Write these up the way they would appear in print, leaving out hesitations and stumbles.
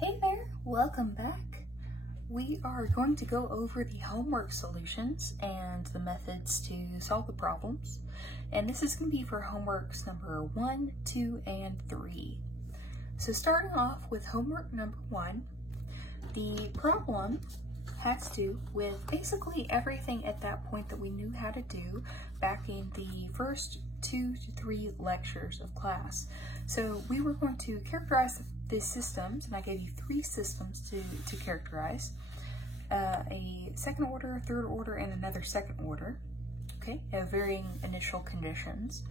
Hey there, welcome back. We are going to go over the homework solutions and the methods to solve the problems. And this is going to be for homeworks number 1, 2, and 3. So starting off with homework number 1, the problem has to do with basically everything at that point that we knew how to do back in the first 2 to 3 lectures of class. So we were going to characterize the systems, and I gave you 3 systems to characterize. A second order, third order, and another second order. Okay, have varying initial conditions.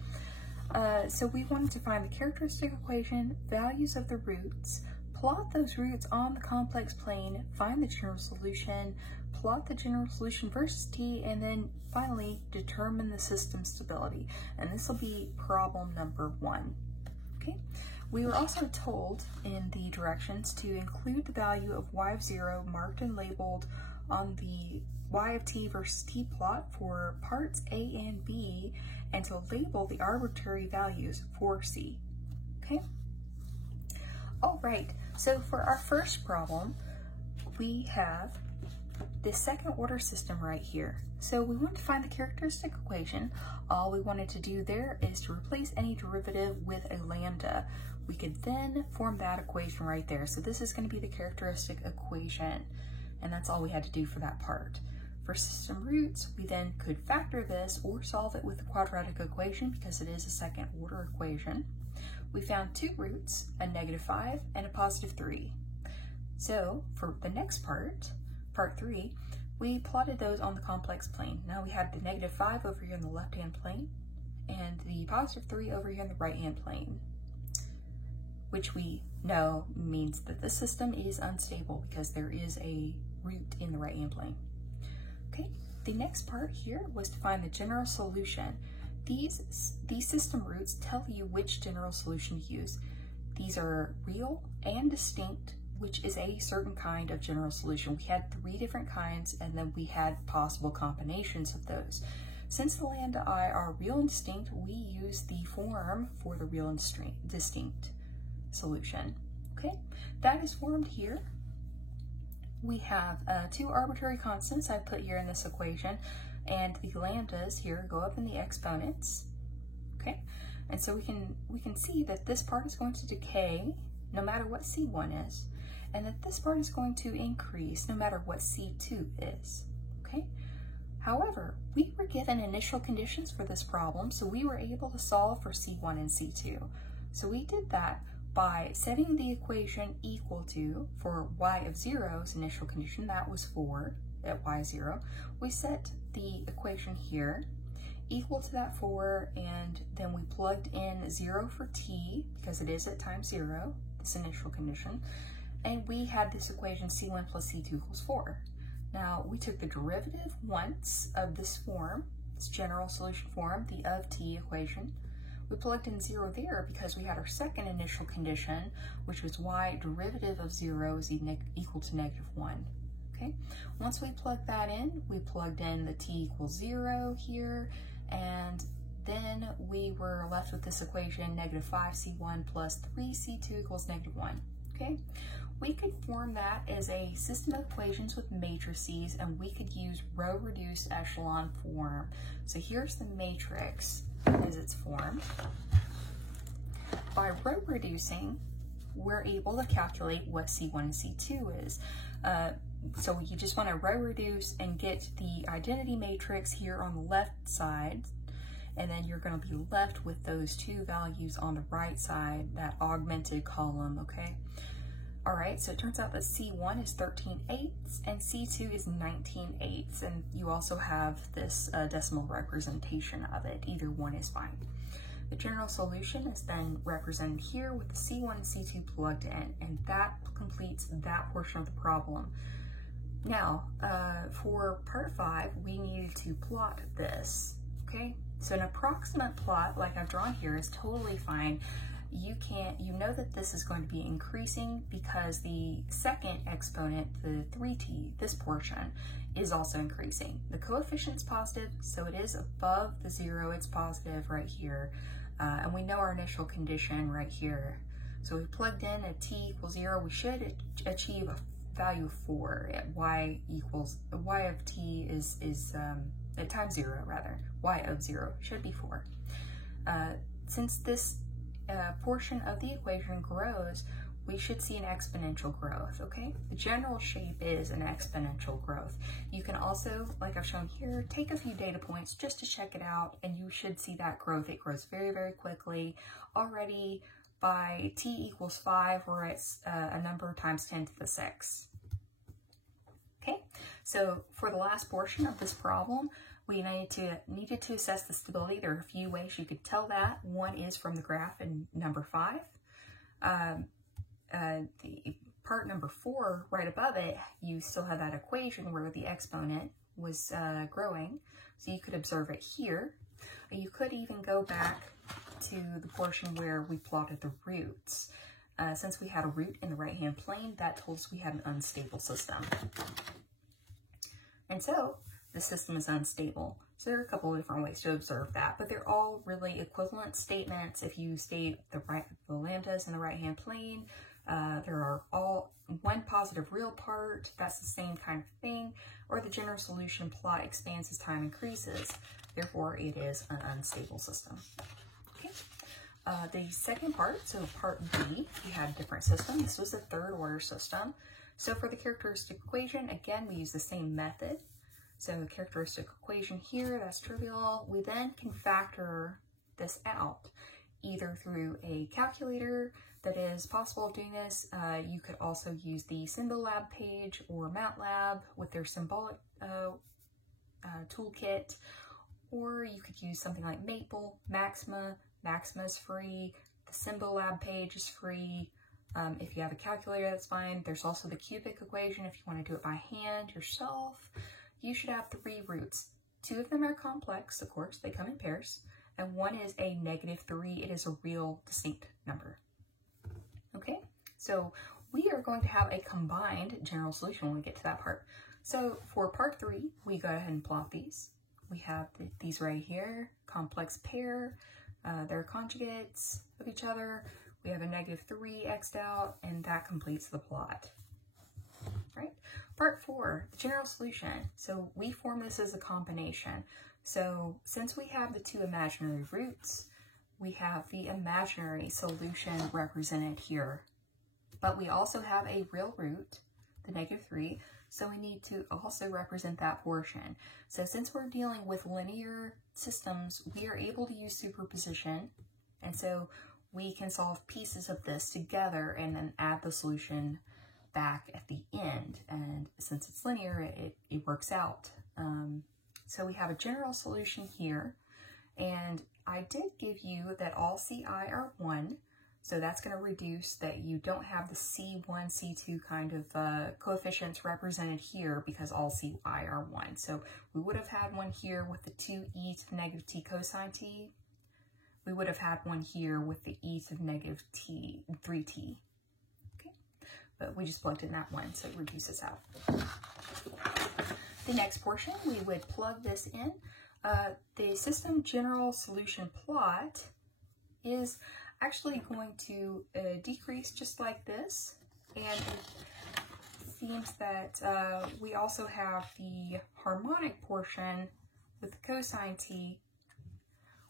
So we wanted to find the characteristic equation, values of the roots, plot those roots on the complex plane, find the general solution, plot the general solution versus t, and then finally determine the system stability. And this will be problem number 1. Okay. We were also told in the directions to include the value of y of 0 marked and labeled on the y of t versus t plot for parts A and B, and to label the arbitrary values for C. Okay? All right, so for our first problem, we have the second order system right here. So we want to find the characteristic equation. All we wanted to do there is to replace any derivative with a lambda. We could then form that equation right there. So this is going to be the characteristic equation, and that's all we had to do for that part. For system roots, we then could factor this or solve it with the quadratic equation because it is a second order equation. We found 2 roots, a -5 and a +3. So for the next part, part 3, we plotted those on the complex plane. Now we had the -5 over here on the left-hand plane and the +3 over here on the right-hand plane, which we know means that the system is unstable because there is a root in the right-hand plane. Okay, the next part here was to find the general solution. These system roots tell you which general solution to use. These are real and distinct, which is a certain kind of general solution. We had 3 different kinds, and then we had possible combinations of those. Since the lambda I are real and distinct, we use the form for the real and distinct solution. Okay, that is formed here. We have 2 arbitrary constants I put here in this equation, and the lambdas here go up in the exponents. Okay, and so we can see that this part is going to decay no matter what C1 is, and that this part is going to increase no matter what C2 is. Okay. However, we were given initial conditions for this problem, so we were able to solve for C1 and C2. So we did that by setting the equation equal to, for y of 0's initial condition, that was 4 at y0, we set the equation here equal to that 4, and then we plugged in 0 for t, because it is at time 0, this initial condition, and we had this equation C1 plus C2 equals 4. Now, we took the derivative once of this form, this general solution form, the of t equation. We plugged in 0 there because we had our second initial condition, which was y derivative of 0 is equal to -1. Okay, once we plugged that in, we plugged in the t equals 0 here, and then we were left with this equation, -5c1 plus 3c2 equals -1. Okay, we could form that as a system of equations with matrices, and we could use row-reduced echelon form. So here's the matrix as it's formed. By row reducing, we're able to calculate what C1 and C2 is. So you just want to row reduce and get the identity matrix here on the left side, and then you're going to be left with those 2 values on the right side, that augmented column, okay? All right, so it turns out that C1 is 13/8 and C2 is 19/8, and you also have this decimal representation of it. Either one is fine. The general solution is then represented here with the C1 and C2 plugged in, and that completes that portion of the problem. Now, for part 5, we needed to plot this, okay? So an approximate plot, like I've drawn here, is totally fine. You know that this is going to be increasing because the second exponent, the 3t, this portion, is also increasing. The coefficient's positive, so it is above the 0, it's positive right here. And we know our initial condition right here. So we plugged in at t equals 0, we should achieve a value of 4 at y of t is at times 0 rather. Y of 0 should be 4. Since this portion of the equation grows, we should see an exponential growth, okay? The general shape is an exponential growth. You can also, like I've shown here, take a few data points just to check it out, and you should see that growth. It grows very, very quickly. Already by t equals 5, we're at a number times 10 to the 6. Okay, so for the last portion of this problem, we needed to assess the stability. There are a few ways you could tell that. One is from the graph in number 5. The part number 4, right above it, you still have that equation where the exponent was growing, so you could observe it here. Or you could even go back to the portion where we plotted the roots. Since we had a root in the right-hand plane, that told us we had an unstable system. And so the system is unstable. So there are a couple of different ways to observe that, but they're all really equivalent statements. If you state the lambdas in the right-hand plane, there are all one positive real part, that's the same kind of thing, or the general solution plot expands as time increases. Therefore, it is an unstable system. Okay. The second part, so part B, we had a different system. This was a third order system. So for the characteristic equation, again, we use the same method. So the characteristic equation here, that's trivial. We then can factor this out, either through a calculator that is possible of doing this. You could also use the Symbolab page or MATLAB with their symbolic toolkit, or you could use something like Maple, Maxima. Maxima is free. The Symbolab page is free. If you have a calculator, that's fine. There's also the cubic equation if you want to do it by hand yourself. You should have 3 roots. 2 of them are complex, of course, they come in pairs, and one is a -3. It is a real distinct number. Okay, so we are going to have a combined general solution when we get to that part. So for part 3, we go ahead and plot these. We have these right here, complex pair. They're conjugates of each other. We have a -3 x'd out, and that completes the plot. Right? Part 4, the general solution. So we form this as a combination. So since we have the 2 imaginary roots, we have the imaginary solution represented here. But we also have a real root, the -3, so we need to also represent that portion. So since we're dealing with linear systems, we are able to use superposition, and so we can solve pieces of this together and then add the solution back at the end. And since it's linear, it works out. So we have a general solution here, and I did give you that all CI are 1, so that's going to reduce that you don't have the C1, C2 kind of coefficients represented here because all CI are 1. So we would have had one here with the 2e to the -t cosine t. We would have had one here with the e to the -3t. Okay, but we just plugged in that one, so it reduces out. The next portion, we would plug this in. The system general solution plot is actually going to decrease just like this, and it seems that we also have the harmonic portion with the cosine t,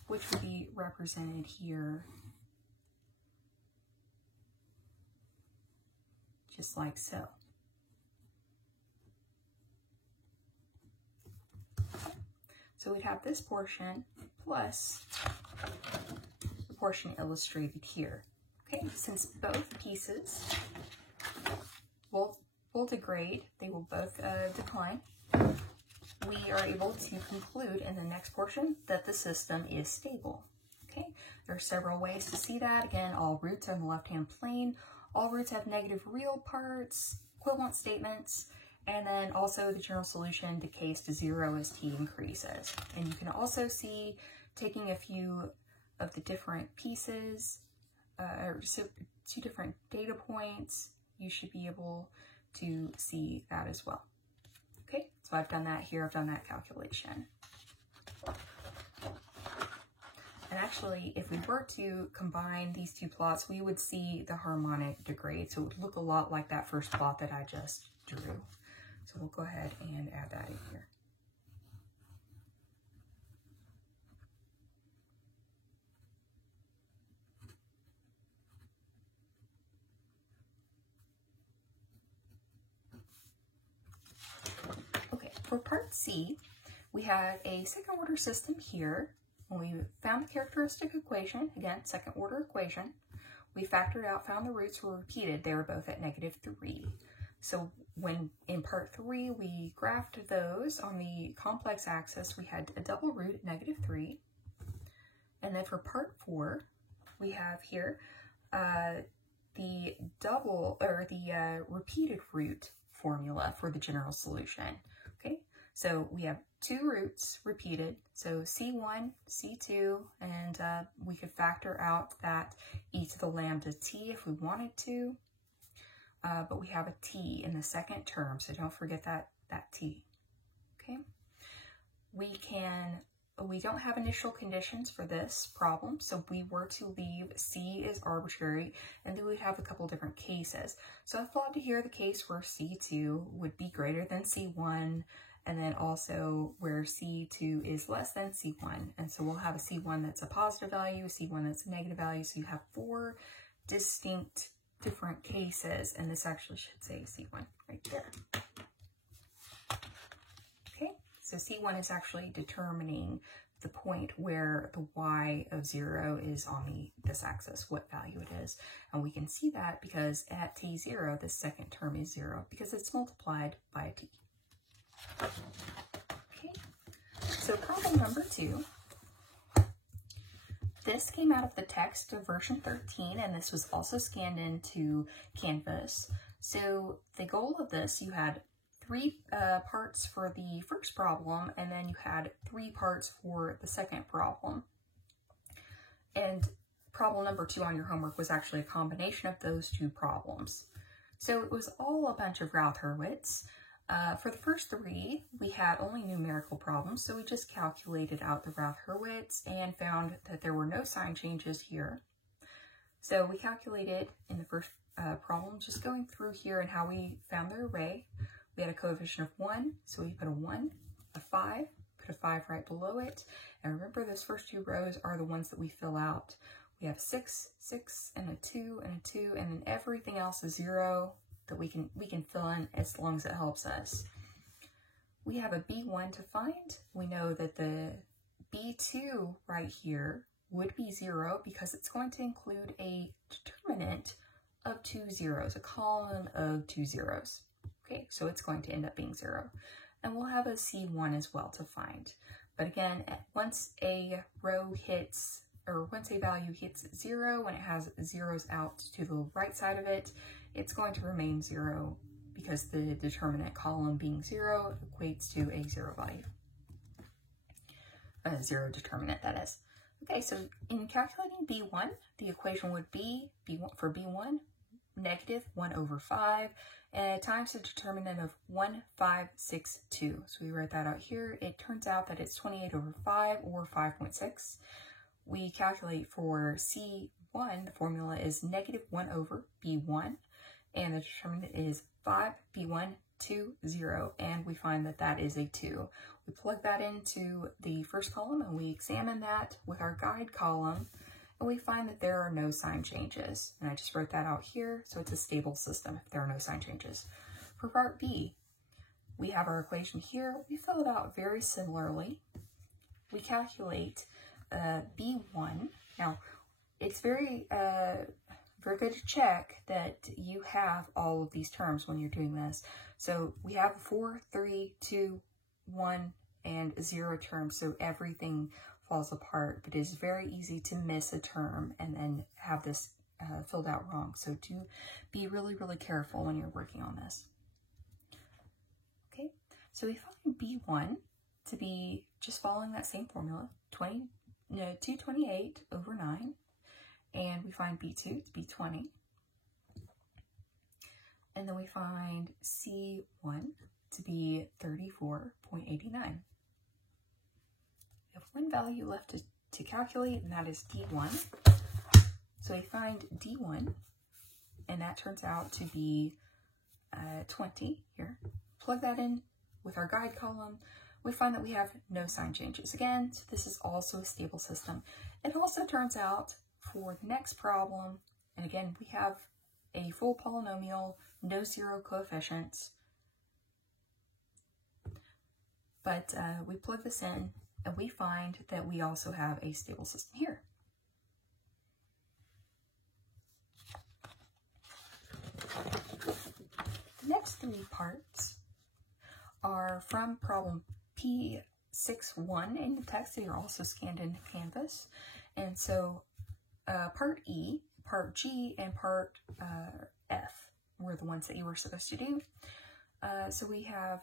which would be represented here just like so. So we'd have this portion plus the portion illustrated here. Okay, since both pieces will degrade, they will both decline, we are able to conclude in the next portion that the system is stable. Okay, there are several ways to see that. Again, all roots are in the left-hand plane. All roots have negative real parts, equivalent statements, and then also the general solution decays to 0 as t increases. And you can also see, taking a few of the different pieces, or 2 different data points, you should be able to see that as well. Okay, so I've done that here, I've done that calculation. And actually, if we were to combine these two plots, we would see the harmonic degrade. So it would look a lot like that first plot that I just drew. So we'll go ahead and add that in here. Okay, for part C, we have a second order system here. When we found the characteristic equation, again, second order equation, we factored out, found the roots were repeated. They were both at -3. So when in part 3, we graphed those on the complex axis, we had a double root at -3. And then for part 4, we have here the double or the repeated root formula for the general solution. Okay, so we have 2 roots repeated, so C1, C2, and we could factor out that e to the lambda t if we wanted to, but we have a t in the second term, so don't forget that t. Okay, we don't have initial conditions for this problem, so we were to leave C is arbitrary, and then we'd have a couple different cases. So I thought to hear the case where C2 would be greater than C1, and then also where C2 is less than C1. And so we'll have a C1 that's a positive value, a C1 that's a negative value, so you have 4 distinct different cases, and this actually should say C1 right there. Okay, so C1 is actually determining the point where the y of 0 is on this axis, what value it is. And we can see that because at t0, the second term is 0 because it's multiplied by a t. Okay, so problem number 2. This came out of the text of version 13, and this was also scanned into Canvas. So the goal of this, you had 3 parts for the first problem, and then you had 3 parts for the second problem. And problem number 2 on your homework was actually a combination of those 2 problems. So it was all a bunch of Routh-Hurwitz. For the first 3, we had only numerical problems, so we just calculated out the Routh-Hurwitz and found that there were no sign changes here. So we calculated in the first problem, just going through here and how we found the array. We had a coefficient of 1, so we put a 1, a 5, put a 5 right below it. And remember, those first 2 rows are the ones that we fill out. We have 6, 6, and a 2, and a 2, and then everything else is 0 that we can fill in as long as it helps us. We have a B1 to find. We know that the B2 right here would be 0 because it's going to include a determinant of 2 zeros, a column of 2 zeros. Okay, so it's going to end up being 0. And we'll have a C1 as well to find. But again, once a row hits, or once a value hits 0 and it has zeros out to the right side of it, it's going to remain 0 because the determinant column being 0 equates to a 0 value. A 0 determinant, that is. Okay, so in calculating B1, the equation would be for B1, -1/5, times the determinant of 1,562. So we write that out here. It turns out that it's 28/5 or 5.6. We calculate for C1, the formula is -1/B1, and the determinant is 5B1, 2, 0, and we find that that is a 2. We plug that into the first column and we examine that with our guide column, and we find that there are no sign changes. And I just wrote that out here, so it's a stable system if there are no sign changes. For part B, we have our equation here. We fill it out very similarly. We calculate B1. Now, it's very good to check that you have all of these terms when you're doing this. So we have 4, 3, 2, 1, and 0 terms, so everything falls apart, but it's very easy to miss a term and then have this filled out wrong. So do be really, really careful when you're working on this. Okay, so we find B1 to be just following that same formula, 228/9, and we find B2 to be 20. And then we find C1 to be 34.89. We have one value left to calculate, and that is D1. So we find D1, and that turns out to be 20 here. Plug that in with our guide column. We find that we have no sign changes. Again, so this is also a stable system. It also turns out for the next problem, and again, we have a full polynomial, no zero coefficients, but we plug this in and we find that we also have a stable system here. The next three parts are from problem P61 in the text. They are also scanned into Canvas. And so part E, part G, and part F were the ones that you were supposed to do. So we have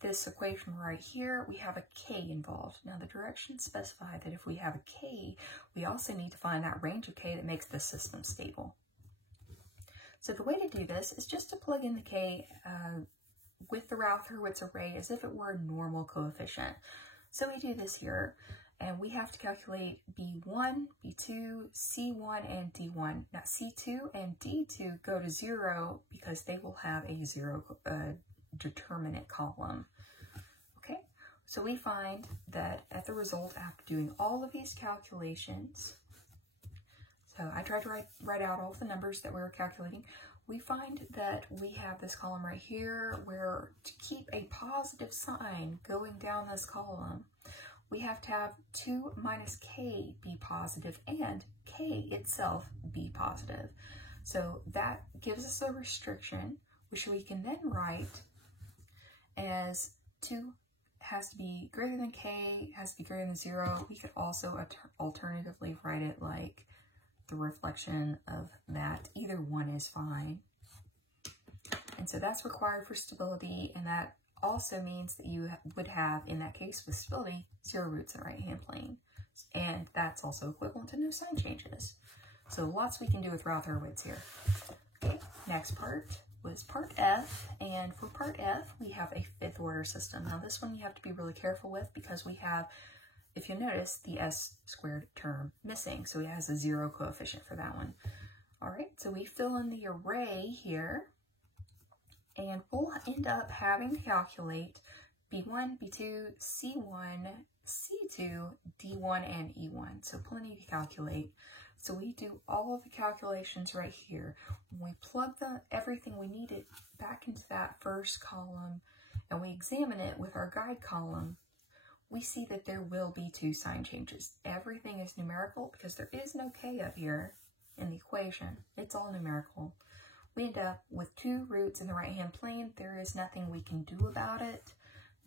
this equation right here. We have a K involved. Now the directions specify that if we have a K, we also need to find that range of K that makes the system stable. So the way to do this is just to plug in the K with the Routh-Hurwitz array as if it were a normal coefficient. So we do this here, and we have to calculate B1, B2, C1, and D1. Now C2 and D2 go to 0 because they will have a 0 determinant column. Okay, so we find that at the result, after doing all of these calculations, so I tried to write out all of the numbers that we were calculating. We find that we have this column right here where to keep a positive sign going down this column, we have to have 2 minus k be positive and k itself be positive. So that gives us a restriction, which we can then write as 2 has to be greater than k, has to be greater than 0. We could also alternatively write it like the reflection of that. Either one is fine. And so that's required for stability, and that also means that you would have, in that case with stability, 0 roots in the right-hand plane. And that's also equivalent to no sign changes. So lots we can do with Routh-Hurwitz here. Okay, next part was part F, and for part F, we have a 5th order system. Now this one you have to be really careful with because we have, if you'll notice, the s squared term missing, so it has a 0 coefficient for that one. All right, so we fill in the array here, and we'll end up having to calculate B1, B2, C1, C2, D1, and E1. So plenty to calculate. So we do all of the calculations right here. When we plug everything we needed back into that first column, and we examine it with our guide column, we see that there will be 2 sign changes. Everything is numerical because there is no k up here in the equation. It's all numerical. We end up with 2 roots in the right-hand plane. There is nothing we can do about it.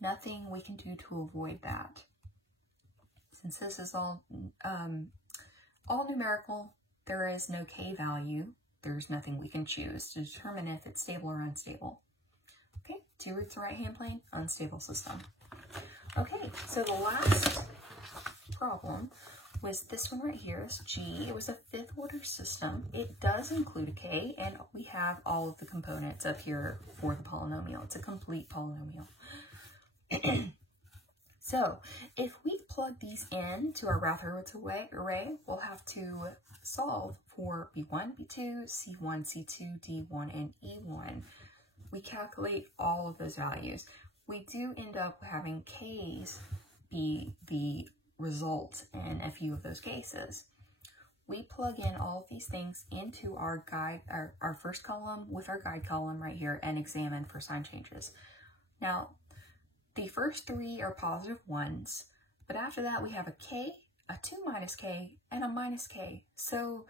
Nothing we can do to avoid that. Since this is all numerical, there is no k value. There's nothing we can choose to determine if it's stable or unstable. Okay, 2 roots in the right-hand plane, unstable system. Okay, so the last problem was this one right here, is G. It was a 5th order system. It does include a k, and we have all of the components up here for the polynomial. It's a complete polynomial. So if we plug these in to our Routh-Hurwitz array, we'll have to solve for B1, B2, C1, C2, D1, and E1. We calculate all of those values. We do end up having k's be the result in a few of those cases. We plug in all of these things into our guide, our first column with our guide column right here, and examine for sign changes. Now, the first 3 are positive 1s, but after that we have a k, a 2 minus k, and a minus k. So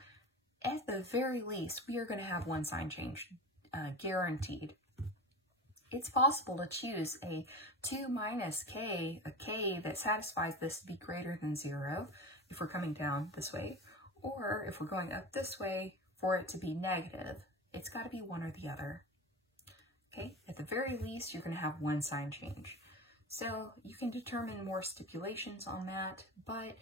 at the very least, we are going to have 1 sign change, guaranteed. It's possible to choose a 2 minus k, a k that satisfies this to be greater than 0 if we're coming down this way, or if we're going up this way for it to be negative. It's got to be one or the other. Okay, at the very least, you're going to have 1 sign change. So you can determine more stipulations on that, but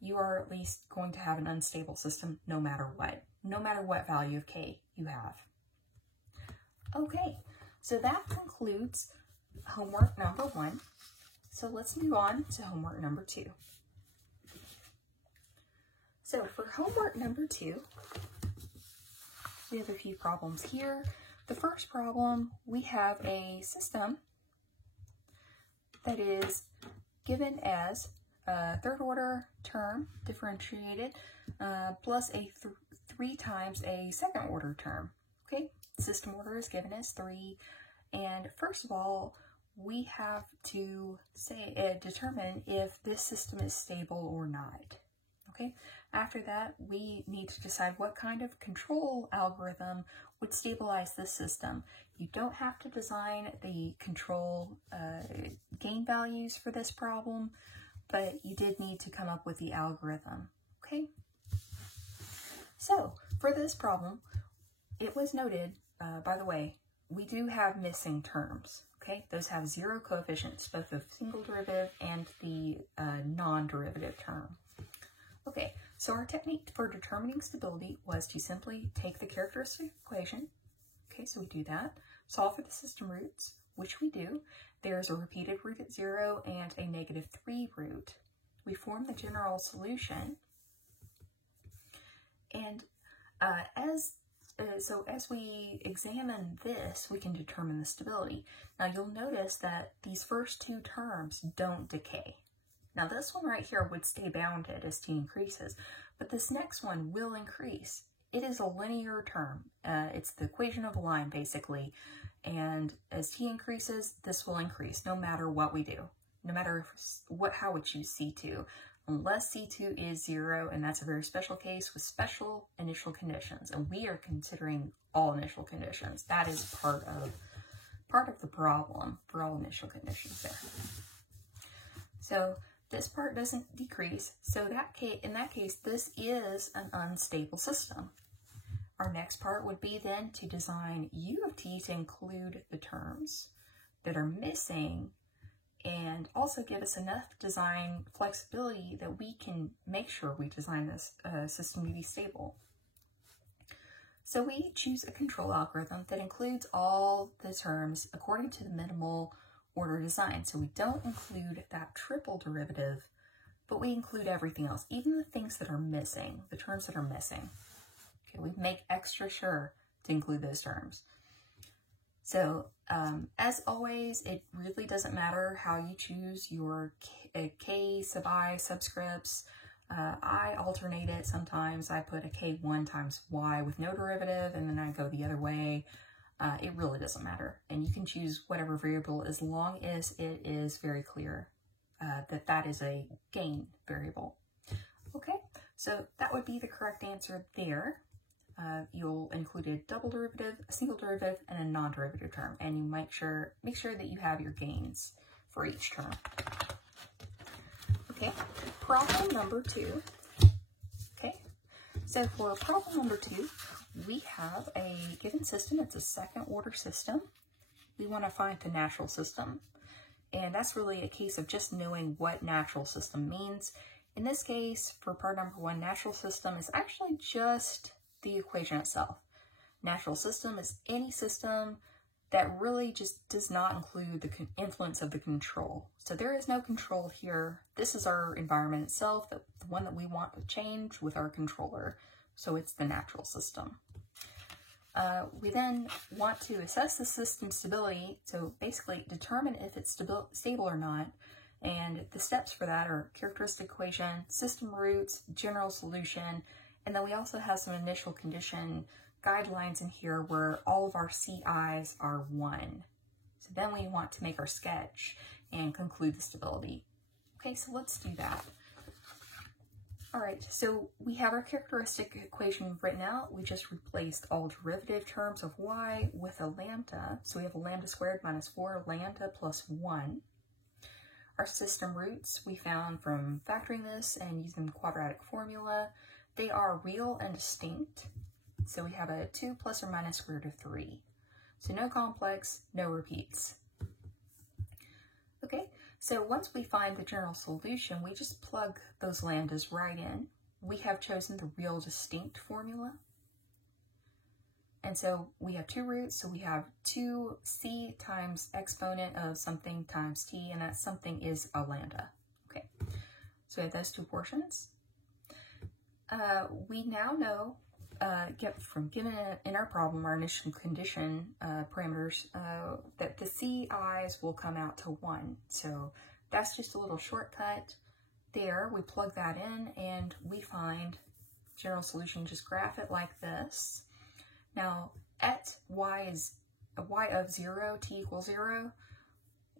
you are at least going to have an unstable system no matter what value of k you have. Okay. So that concludes homework number 1. So let's move on to homework number 2. So for homework number 2, we have a few problems here. The first problem, we have a system that is given as a third order term differentiated plus a 3 times a second order term. Okay, system order is given as 3, and first of all, we have to determine if this system is stable or not. Okay, after that, we need to decide what kind of control algorithm would stabilize this system. You don't have to design the control gain values for this problem, but you did need to come up with the algorithm. Okay, so for this problem, it was noted, by the way, we do have missing terms. Okay, those have 0 coefficients, both the single derivative and the non-derivative term. Okay, so our technique for determining stability was to simply take the characteristic equation. Okay, so we do that. Solve for the system roots, which we do. There's a repeated root at 0 and a -3 root. We form the general solution. And as we examine this, we can determine the stability. Now you'll notice that these first 2 terms don't decay. Now this one right here would stay bounded as t increases, but this next one will increase. It is a linear term. It's the equation of a line basically, and as t increases, this will increase no matter what we do, no matter how we choose C2, unless C2 is 0, and that's a very special case with special initial conditions, and we are considering all initial conditions. That is part of the problem for all initial conditions there. So this part doesn't decrease, so in that case, this is an unstable system. Our next part would be then to design U of t to include the terms that are missing and also give us enough design flexibility that we can make sure we design this system to be stable. So we choose a control algorithm that includes all the terms according to the minimal order design. So we don't include that triple derivative, but we include everything else, even the things that are missing, the terms that are missing. Okay, we make extra sure to include those terms. So as always, it really doesn't matter how you choose your k sub I subscripts. I alternate it. Sometimes I put a k1 times y with no derivative, and then I go the other way. It really doesn't matter, and you can choose whatever variable as long as it is very clear that is a gain variable. Okay, so that would be the correct answer there. You'll include a double derivative, a single derivative, and a non-derivative term, and you make sure that you have your gains for each term. Okay, problem number 2. Okay, so for problem number 2, we have a given system. It's a second order system. We want to find the natural system, and that's really a case of just knowing what natural system means. In this case, for part number 1, natural system is actually just the equation itself. Natural system is any system that really just does not include the influence of the control. So there is no control here. This is our environment itself, the one that we want to change with our controller. So it's the natural system. We then want to assess the system stability, so basically determine if it's stable or not, and the steps for that are characteristic equation, system roots, general solution, and then we also have some initial condition guidelines in here where all of our CIs are 1. So then we want to make our sketch and conclude the stability. Okay, so let's do that. All right, so we have our characteristic equation written out. We just replaced all derivative terms of y with a lambda. So we have a lambda squared minus 4 lambda plus 1. Our system roots we found from factoring this and using the quadratic formula. They are real and distinct. So we have a 2 plus or minus square root of 3. So no complex, no repeats. Okay, so once we find the general solution, we just plug those lambdas right in. We have chosen the real distinct formula. And so we have 2 roots, so we have 2c times exponent of something times t, and that something is a lambda. Okay, so we have those 2 portions. we now know, given in our problem, our initial condition parameters, that the CI's will come out to 1. So that's just a little shortcut there. We plug that in and we find general solution. Just graph it like this. Now at y of 0, t equals 0,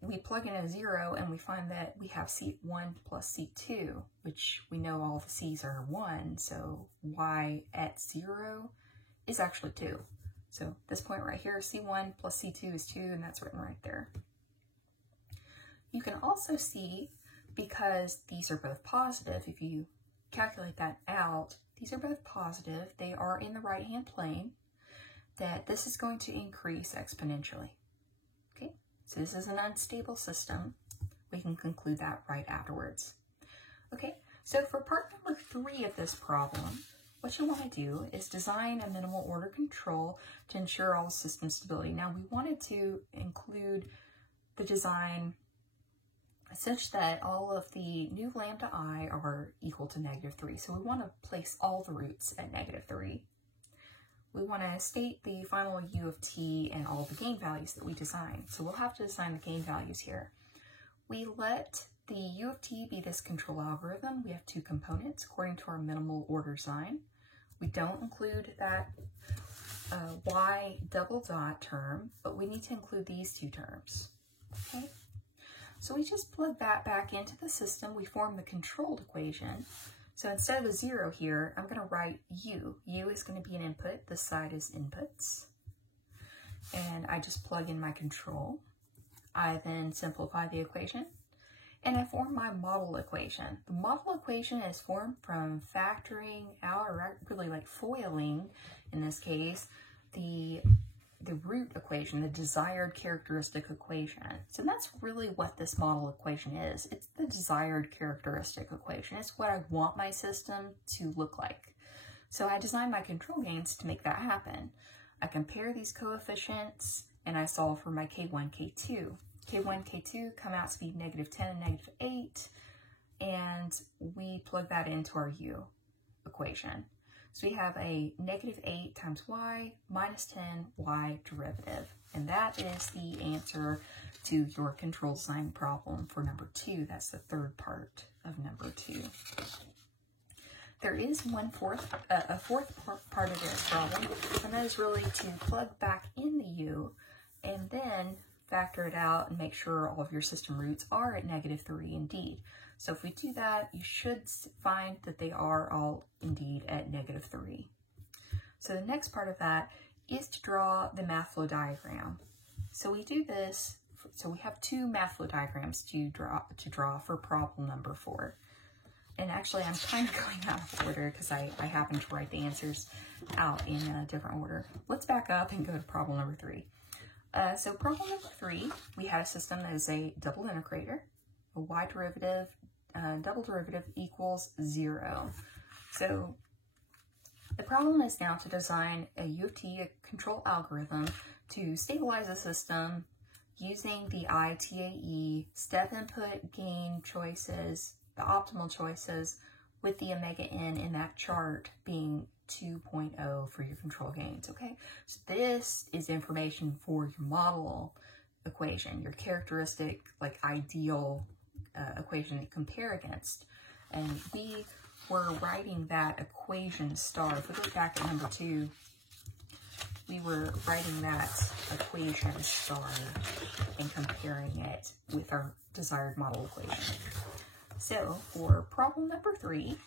we plug in a 0 and we find that we have C1 plus C2, which we know all the C's are 1, so y at 0 is actually 2. So this point right here, C1 plus C2 is 2, and that's written right there. You can also see, because these are both positive, if you calculate that out, these are both positive, they are in the right-hand plane, that this is going to increase exponentially. Okay, so this is an unstable system. We can conclude that right afterwards. Okay, so for part number 3 of this problem, what you want to do is design a minimal order control to ensure all system stability. Now we wanted to include the design such that all of the new lambda I are equal to -3. So we want to place all the roots at -3. We want to state the final u of t and all the gain values that we designed. So we'll have to design the gain values here. We let the u of t be this control algorithm. We have 2 components according to our minimal order design. We don't include that y double dot term, but we need to include these 2 terms. Okay, so we just plug that back into the system. We form the controlled equation. So instead of a 0 here, I'm going to write u. U is going to be an input. This side is inputs. And I just plug in my control. I then simplify the equation. And I form my model equation. The model equation is formed from factoring out, or really like foiling, in this case, the root equation, the desired characteristic equation. So that's really what this model equation is. It's the desired characteristic equation. It's what I want my system to look like. So I design my control gains to make that happen. I compare these coefficients and I solve for my K1, K2. K1, K2 come out to be -10 and -8, and we plug that into our u equation. So we have a -8 times y minus 10 y derivative. And that is the answer to your control design problem for number 2. That's the 3rd part of number 2. There is a fourth part of this problem, and that is really to plug back in the u and then factor it out and make sure all of your system roots are at -3 indeed. So if we do that, you should find that they are all indeed at -3. So the next part of that is to draw the math flow diagram. So we do this, so we have 2 math flow diagrams to draw for problem number 4. And actually I'm kind of going out of order because I happen to write the answers out in a different order. Let's back up and go to problem number 3. So problem number 3, we have a system that is a double integrator. A y derivative, double derivative equals 0. So the problem is now to design a u of t, a control algorithm, to stabilize the system using the ITAE step input gain choices, the optimal choices, with the omega n in that chart being 2.0 for your control gains, okay? So this is information for your model equation, your characteristic, like ideal equation to compare against. And we were writing that equation star. If we look back at number 2, we were writing that equation star and comparing it with our desired model equation. So for problem number 3,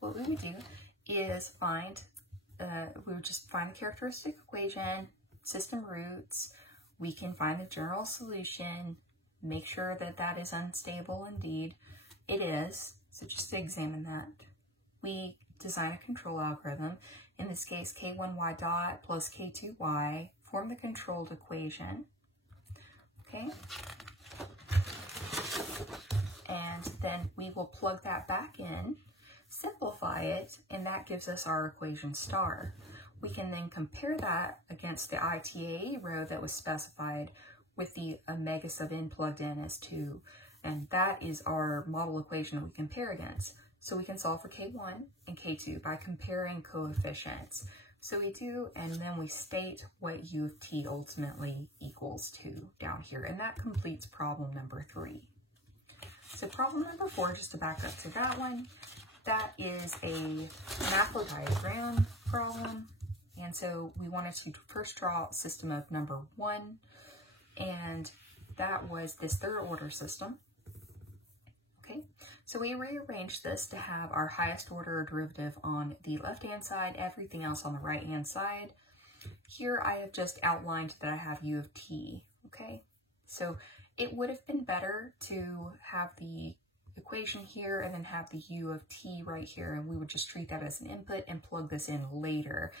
what we would do is we would just find the characteristic equation, system roots. We can find the general solution, make sure that that is unstable indeed. It is, so just to examine that. We design a control algorithm. In this case, K1y dot plus K2y form the controlled equation. Okay? And then we will plug that back in, simplify it, and that gives us our equation star. We can then compare that against the ITAE row that was specified with the omega sub n plugged in as 2. And that is our model equation that we compare against. So we can solve for K1 and K2 by comparing coefficients. So we do, and then we state what U of t ultimately equals to down here, and that completes problem number 3. So problem number 4, just to back up to that one, that is a mathodiagram problem. And so we wanted to first draw a system of number 1, and that was this third order system. Okay, so we rearranged this to have our highest order derivative on the left-hand side, everything else on the right-hand side. Here I have just outlined that I have U of t, okay? So it would have been better to have the equation here and then have the U of t right here, and we would just treat that as an input and plug this in later.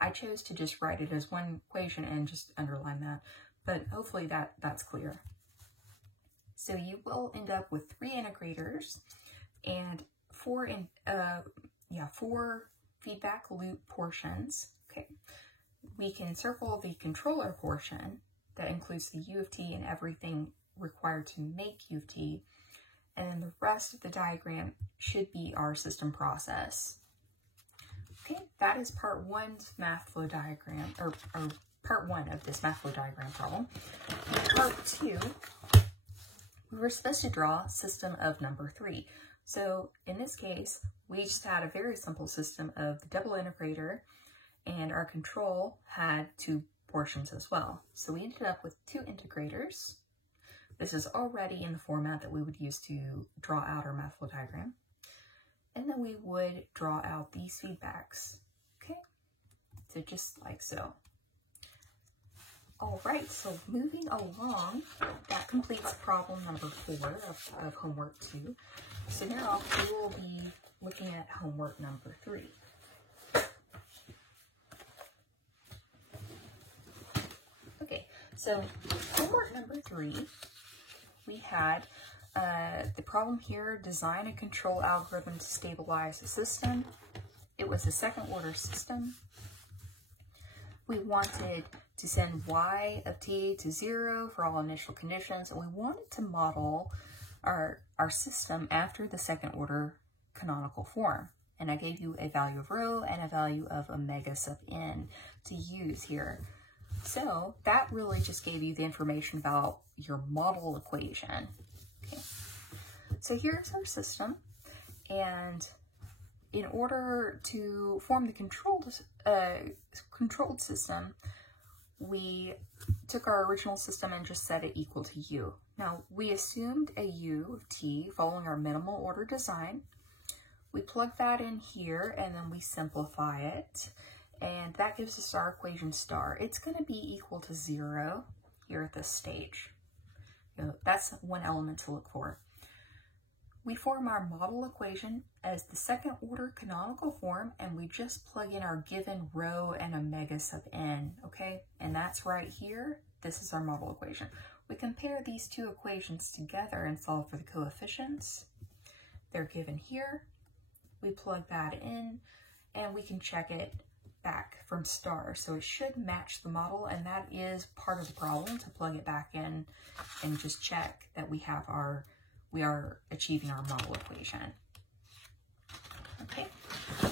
I chose to just write it as one equation and just underline that, but hopefully that's clear. So you will end up with 3 integrators and 4 feedback loop portions. Okay, we can circle the controller portion that includes the U of t and everything required to make U of t, and then the rest of the diagram should be our system process. Okay, that is part 1's math flow diagram, or part 1 of this math flow diagram problem. Part 2, we were supposed to draw system of number 3. So in this case, we just had a very simple system of the double integrator, and our control had 2 portions as well. So we ended up with 2 integrators. This is already in the format that we would use to draw out our math flow diagram. And then we would draw out these feedbacks. Okay, so just like so. All right, so moving along, that completes problem number 4 of homework 2. So now we will be looking at homework number 3. Okay, so homework number 3, we had the problem here, design a control algorithm to stabilize a system. It was a second order system. We wanted to send y of t to 0 for all initial conditions, and we wanted to model our system after the second order canonical form. And I gave you a value of rho and a value of omega sub n to use here. So that really just gave you the information about your model equation. Okay. So here's our system, and in order to form the controlled system, we took our original system and just set it equal to U. Now, we assumed a U of t following our minimal order design. We plug that in here, and then we simplify it, and that gives us our equation star. It's going to be equal to 0 here at this stage. That's one element to look for. We form our model equation as the second order canonical form, and we just plug in our given rho and omega sub n, okay? And that's right here. This is our model equation. We compare these 2 equations together and solve for the coefficients. They're given here. We plug that in, and we can check it back from star. So it should match the model, and that is part of the problem, to plug it back in and just check that we are achieving our model equation. Okay,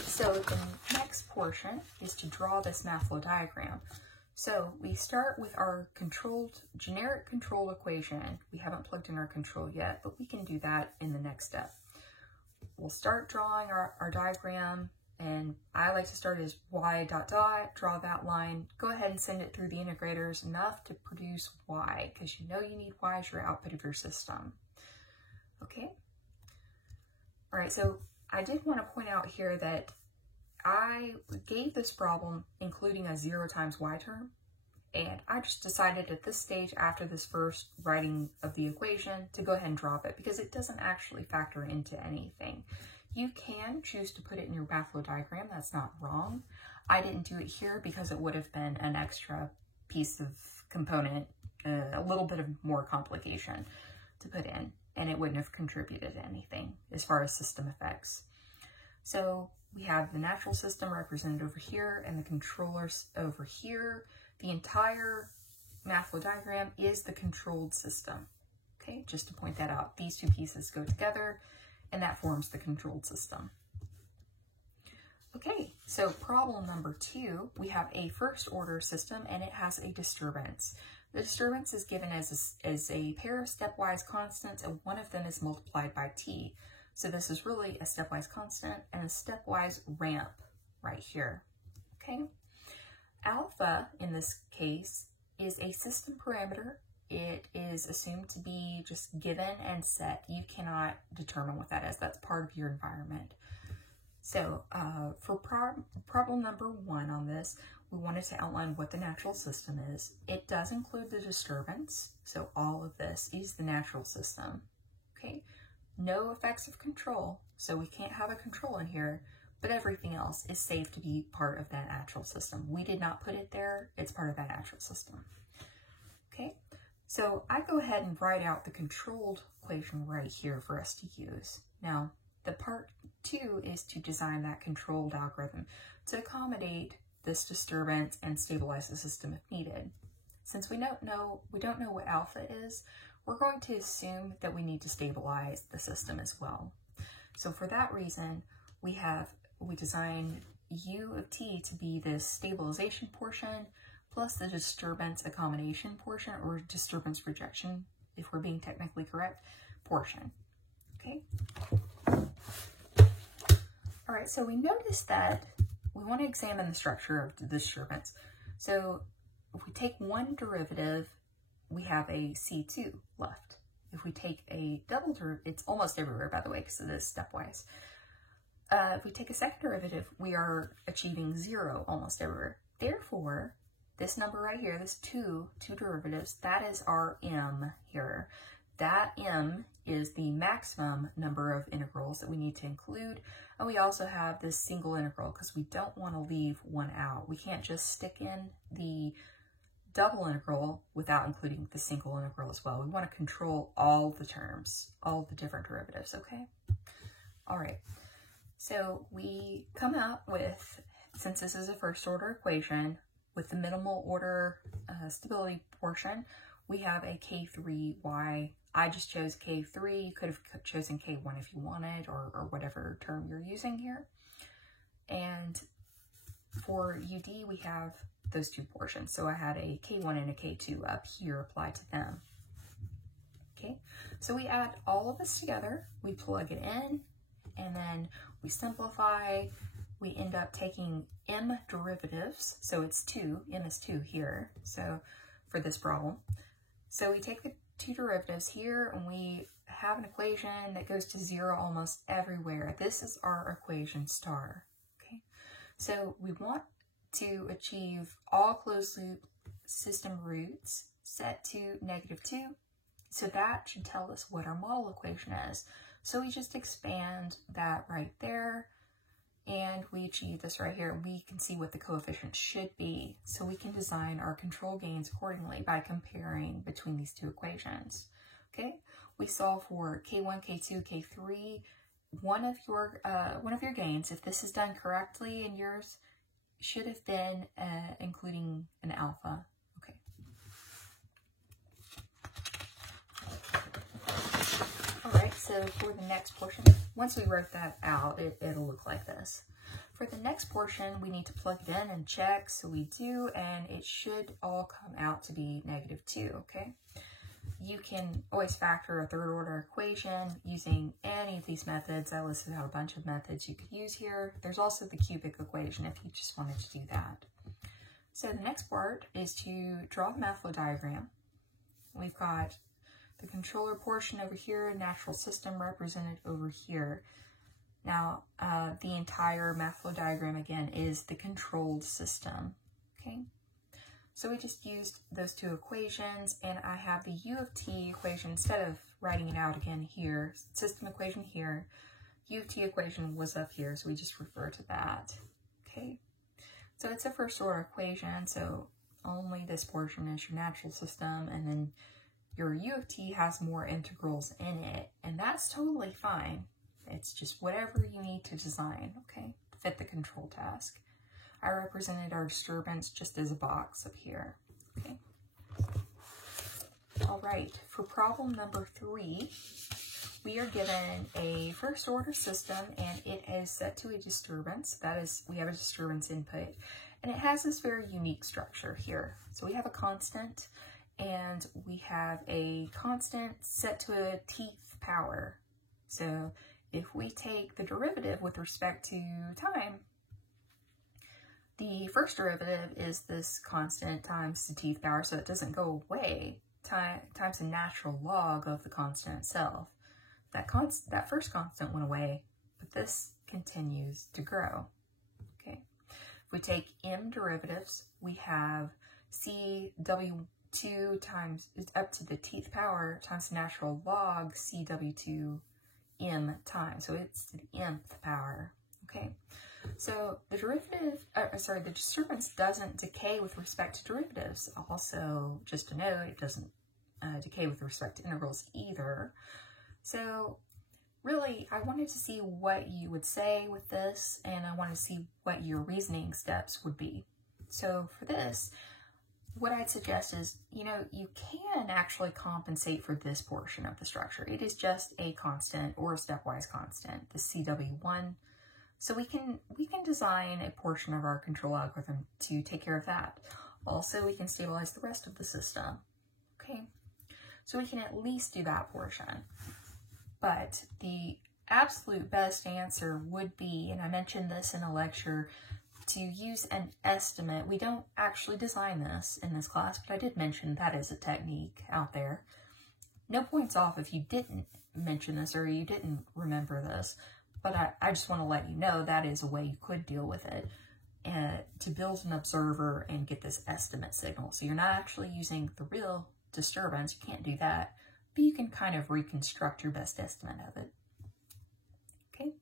so the next portion is to draw this math flow diagram. So we start with our generic control equation. We haven't plugged in our control yet, but we can do that in the next step. We'll start drawing our diagram, and I like to start as y dot dot, draw that line, go ahead and send it through the integrators enough to produce y, because you know you need y as your output of your system. Okay. All right, so I did want to point out here that I gave this problem including a 0 times y term, and I just decided at this stage, after this first writing of the equation, to go ahead and drop it because it doesn't actually factor into anything. You can choose to put it in your math flow diagram, that's not wrong. I didn't do it here because it would have been an extra piece of component, a little bit of more complication to put in, and it wouldn't have contributed to anything as far as system effects. So we have the natural system represented over here and the controllers over here. The entire math flow diagram is the controlled system. Okay, just to point that out, these 2 pieces go together, and that forms the controlled system. Okay, so problem number 2, we have a first order system and it has a disturbance. The disturbance is given as a pair of stepwise constants, and one of them is multiplied by t. So this is really a stepwise constant and a stepwise ramp right here. Okay, alpha in this case is a system parameter. It is assumed to be just given and set. You cannot determine what that is. That's part of your environment. So for problem number 1 on this, we wanted to outline what the natural system is. It does include the disturbance, so all of this is the natural system. Okay, no effects of control, so we can't have a control in here, but everything else is safe to be part of that natural system. We did not put it there, it's part of that natural system. Okay, so I go ahead and write out the controlled equation right here for us to use. Now, the part 2 is to design that controlled algorithm to accommodate this disturbance and stabilize the system if needed. Since we don't know what alpha is, we're going to assume that we need to stabilize the system as well. So for that reason, we design u of t to be this stabilization portion plus the disturbance accommodation portion, or disturbance rejection, if we're being technically correct, portion. Okay. All right, so we noticed that we want to examine the structure of the disturbance. So if we take one derivative, we have a C2 left. If we take a double derivative, it's almost everywhere, by the way, because it is stepwise. If we take a second derivative, we are achieving 0 almost everywhere. Therefore, this number right here, this two derivatives, that is our m here. That m is the maximum number of integrals that we need to include. And we also have this single integral because we don't want to leave one out. We can't just stick in the double integral without including the single integral as well. We want to control all the terms, all the different derivatives, okay? All right, so we come out with, since this is a first order equation, with the minimal order stability portion, we have a K3y. I just chose K3. You could have chosen K1 if you wanted, or whatever term you're using here. And for UD, we have those two portions. So I had a K1 and a K2 up here applied to them. Okay, so we add all of this together, we plug it in, and then we simplify. We end up taking m derivatives, so it's 2, m is 2 here, so for this problem. So we take the two derivatives here, and we have an equation that goes to 0 almost everywhere. This is our equation star, okay? So we want to achieve all closed loop system roots set to -2, so that should tell us what our model equation is. So we just expand that right there, and we achieve this right here. We can see what the coefficient should be, so we can design our control gains accordingly by comparing between these two equations. Okay, we solve for K1, K2, K3. One of your gains, if this is done correctly, and yours should have been including an alpha. Okay. All right, so for the next portion, once we wrote that out, it'll look like this. For the next portion, we need to plug it in and check, so we do, and it should all come out to be -2, okay? You can always factor a third order equation using any of these methods. I listed out a bunch of methods you could use here. There's also the cubic equation if you just wanted to do that. So the next part is to draw the math flow diagram. We've got the controller portion over here, natural system represented over here. Now, the entire math flow diagram, again, is the controlled system, okay? So we just used those two equations, and I have the u of t equation, instead of writing it out again here, system equation here, u of t equation was up here, so we just refer to that, okay? So it's a first order equation, so only this portion is your natural system, and then your u of t has more integrals in it, and that's totally fine. It's just whatever you need to design, okay, to fit the control task. I represented our disturbance just as a box up here, okay? All right, for problem number 3, we are given a first order system and it is set to a disturbance. That is, we have a disturbance input and it has this very unique structure here. So we have a constant and we have a constant set to a tth power. So if we take the derivative with respect to time, the first derivative is this constant times the tth power, so it doesn't go away, times the natural log of the constant itself. That first constant went away, but this continues to grow. Okay. If we take m derivatives, we have CW2 times, up to the tth power, times the natural log CW2 m times. So it's to the mth power. Okay. So the the disturbance doesn't decay with respect to derivatives. Also, just to note, it doesn't decay with respect to integrals either. So really, I wanted to see what you would say with this, and I wanted to see what your reasoning steps would be. So for this, what I'd suggest is, you can actually compensate for this portion of the structure. It is just a constant or a stepwise constant, the CW1. So we can design a portion of our control algorithm to take care of that. Also, we can stabilize the rest of the system. Okay, so we can at least do that portion. But the absolute best answer would be, and I mentioned this in a lecture, to use an estimate. We don't actually design this in this class, but I did mention that is a technique out there. No points off if you didn't mention this or you didn't remember this. But I just want to let you know that is a way you could deal with it, to build an observer and get this estimate signal. So you're not actually using the real disturbance, you can't do that, but you can kind of reconstruct your best estimate of it. Okay,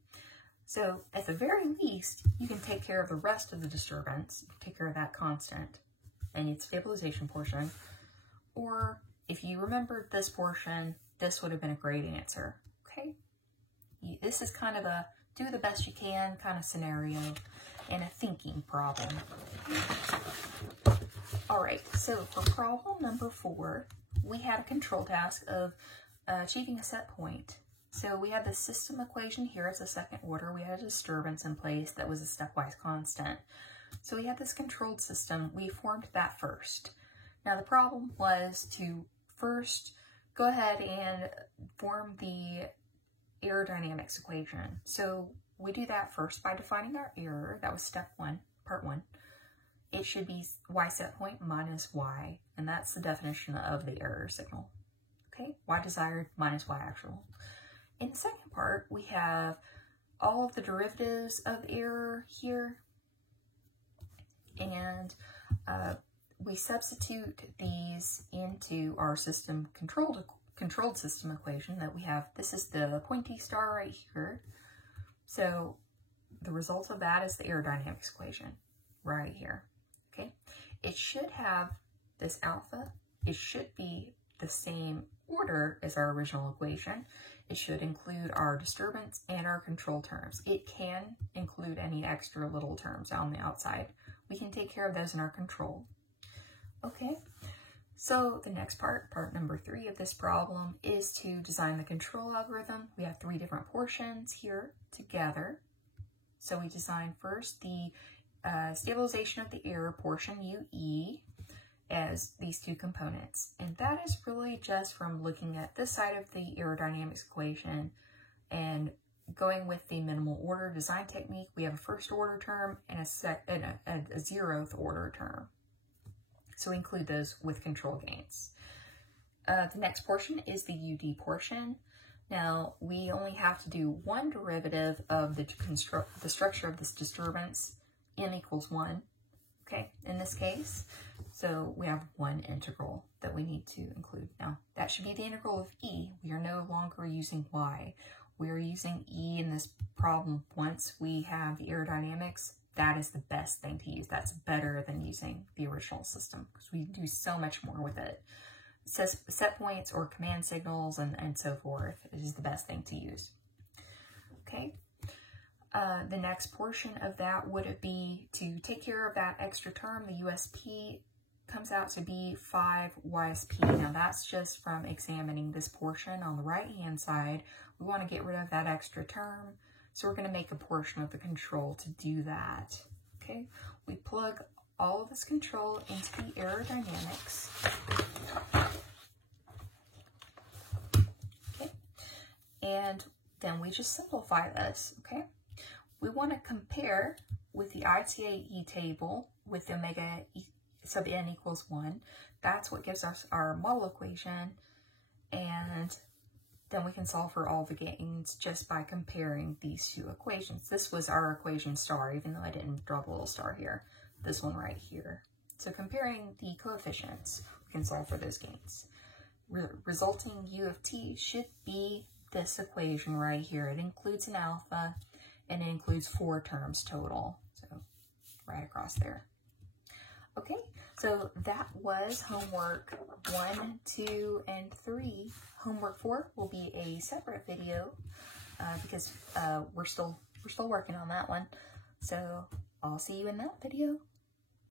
so at the very least, you can take care of the rest of the disturbance, take care of that constant and its stabilization portion, or if you remembered this portion, this would have been a great answer. Okay. This is kind of a do the best you can kind of scenario and a thinking problem. All right, so for problem number 4, we had a control task of achieving a set point. So we had the system equation here as a second order. We had a disturbance in place that was a stepwise constant. So we had this controlled system. We formed that first. Now the problem was to first go ahead and form the aerodynamics equation. So we do that first by defining our error. That was step 1, part 1. It should be y set point minus y, and that's the definition of the error signal. Okay, y desired minus y actual. In the second part, we have all of the derivatives of error here, and we substitute these into our system controlled system equation that we have. This is the pointy star right here. So the result of that is the aerodynamics equation right here. Okay, it should have this alpha. It should be the same order as our original equation. It should include our disturbance and our control terms. It can include any extra little terms on the outside. We can take care of those in our control. Okay. So the next part number 3 of this problem, is to design the control algorithm. We have 3 different portions here together. So we design first the stabilization of the error portion, UE, as these 2 components. And that is really just from looking at this side of the aerodynamics equation and going with the minimal order design technique. We have a first order term and a 0th order term. So we include those with control gains. The next portion is the UD portion. Now, we only have to do one derivative of the structure of this disturbance, m equals 1, okay, in this case. So we have one integral that we need to include. Now, that should be the integral of e. We are no longer using y. We are using e in this problem once we have the aerodynamics. That is the best thing to use. That's better than using the original system because we do so much more with it. Set points or command signals and so forth is the best thing to use. Okay. The next portion of that would be to take care of that extra term, the USP comes out to be 5 YSP. Now that's just from examining this portion on the right hand side. We want to get rid of that extra term, so we're going to make a portion of the control to do that. Okay, we plug all of this control into the aerodynamics. Okay, and then we just simplify this. Okay, we want to compare with the ITAE table with omega E sub n equals 1. That's what gives us our model equation, and then we can solve for all the gains just by comparing these two equations. This was our equation star, even though I didn't draw the little star here. This one right here. So comparing the coefficients, we can solve for those gains. Resulting U of t should be this equation right here. It includes an alpha, and it includes 4 terms total. So right across there. Okay, so that was homework 1, 2, and 3. Homework 4 will be a separate video because we're still working on that one. So I'll see you in that video.